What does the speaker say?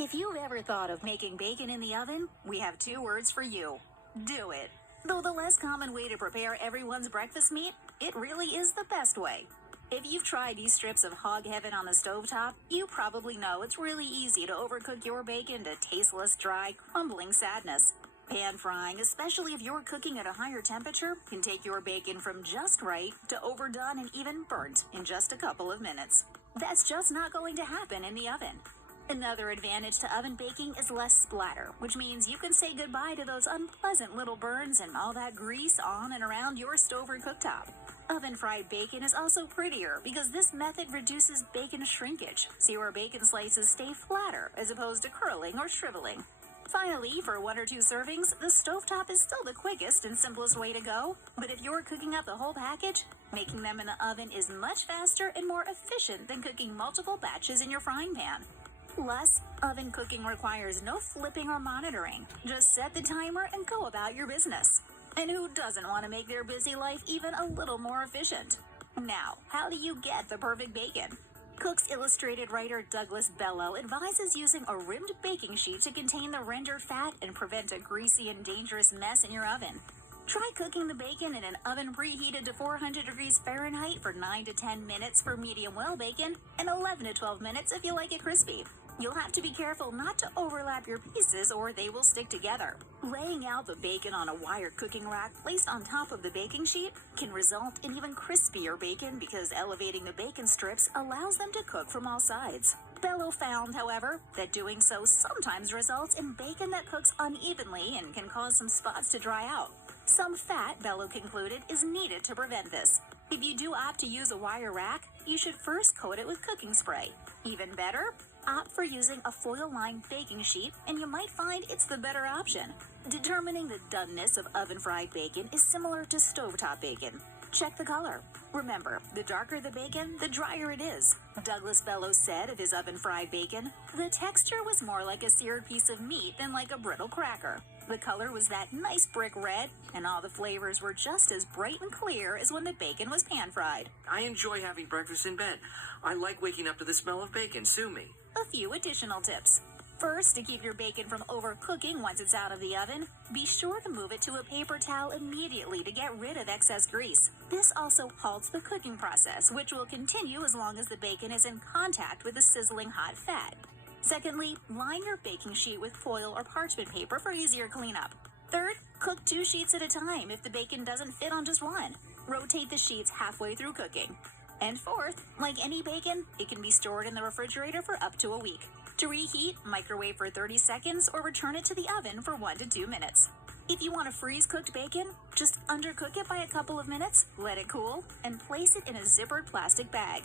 If you've ever thought of making bacon in the oven, we have two words for you. Do it. Though the less common way to prepare everyone's breakfast meat, it really is the best way. If you've tried these strips of hog heaven on the stovetop, you probably know it's really easy to overcook your bacon to tasteless, dry, crumbling sadness. Pan frying, especially if you're cooking at a higher temperature, can take your bacon from just right to overdone and even burnt in just a couple of minutes. That's just not going to happen in the oven. Another advantage to oven baking is less splatter, which means you can say goodbye to those unpleasant little burns and all that grease on and around your stove or cooktop. Oven-fried bacon is also prettier because this method reduces bacon shrinkage, so your bacon slices stay flatter as opposed to curling or shriveling. Finally, for 1 or 2 servings, the stovetop is still the quickest and simplest way to go, but if you're cooking up the whole package, making them in the oven is much faster and more efficient than cooking multiple batches in your frying pan. Plus, oven cooking requires no flipping or monitoring. Just set the timer and go about your business. And who doesn't want to make their busy life even a little more efficient? Now, how do you get the perfect bacon? Cook's Illustrated writer Douglas Bellow advises using a rimmed baking sheet to contain the rendered fat and prevent a greasy and dangerous mess in your oven. Try cooking the bacon in an oven preheated to 400 degrees Fahrenheit for 9 to 10 minutes for medium well bacon and 11 to 12 minutes if you like it crispy. You'll have to be careful not to overlap your pieces or they will stick together. Laying out the bacon on a wire cooking rack placed on top of the baking sheet can result in even crispier bacon because elevating the bacon strips allows them to cook from all sides. Bellow found, however, that doing so sometimes results in bacon that cooks unevenly and can cause some spots to dry out. Some fat, Bellow concluded, is needed to prevent this. If you do opt to use a wire rack, you should first coat it with cooking spray. Even better, opt for using a foil-lined baking sheet, and you might find it's the better option. Determining the doneness of oven-fried bacon is similar to stovetop bacon. Check the color. Remember, the darker the bacon, the drier it is. Douglas Bellow said of his oven-fried bacon, "The texture was more like a seared piece of meat than like a brittle cracker. The color was that nice brick red, and all the flavors were just as bright and clear as when the bacon was pan-fried." I enjoy having breakfast in bed. I like waking up to the smell of bacon. Sue me. A few additional tips. First, to keep your bacon from overcooking once it's out of the oven, be sure to move it to a paper towel immediately to get rid of excess grease. This also halts the cooking process, which will continue as long as the bacon is in contact with the sizzling hot fat. Secondly, line your baking sheet with foil or parchment paper for easier cleanup. Third, cook 2 sheets at a time if the bacon doesn't fit on just one. Rotate the sheets halfway through cooking. And fourth, like any bacon, it can be stored in the refrigerator for up to a week. To reheat, microwave for 30 seconds or return it to the oven for 1 to 2 minutes. If you want to freeze cooked bacon, just undercook it by a couple of minutes, let it cool, and place it in a zippered plastic bag.